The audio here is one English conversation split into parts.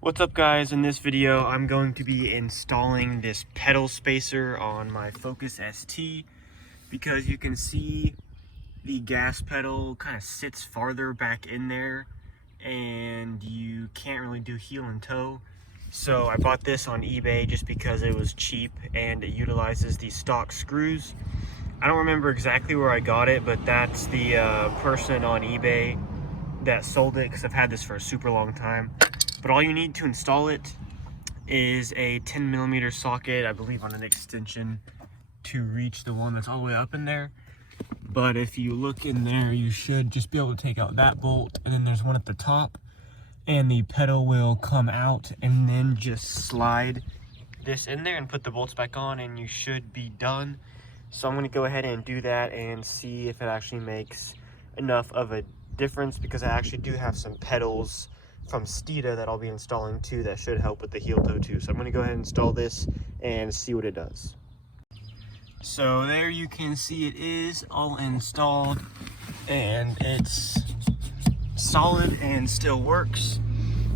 What's up guys, in this video I'm going to be installing this pedal spacer on my Focus ST because you can see the gas pedal kind of sits farther back in there and you can't really do heel and toe. So I bought this on eBay just because it was cheap and it utilizes the stock screws. I don't remember exactly where I got it, but that's the person on eBay that sold it because I've had this for a super long time. But all you need to install it is a 10mm socket, I believe, on an extension to reach the one that's all the way up in there. But if you look in there, you should just be able to take out that bolt, and then there's one at the top, and the pedal will come out, and then just slide this in there and put the bolts back on, and you should be done. So I'm going to go ahead and do that and see if it actually makes enough of a difference, because I actually do have some pedals from Steeda that I'll be installing too that should help with the heel toe too. So I'm going to go ahead and install this and see what it does. So there you can see it is all installed and it's solid and still works.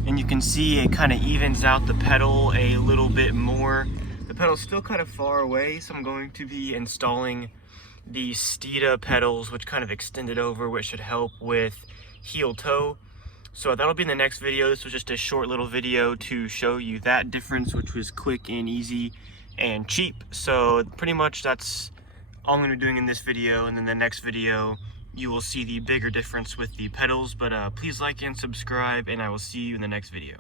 And you can see it kind of evens out the pedal a little bit more. The pedal's still kind of far away, so I'm going to be installing the Steeda pedals, which kind of extend it over, which should help with heel toe. So that'll be in the next video. This was just a short little video to show you that difference, which was quick and easy and cheap. So pretty much that's all I'm going to be doing in this video, and then the next video you will see the bigger difference with the pedals. But please like and subscribe, and I will see you in the next video.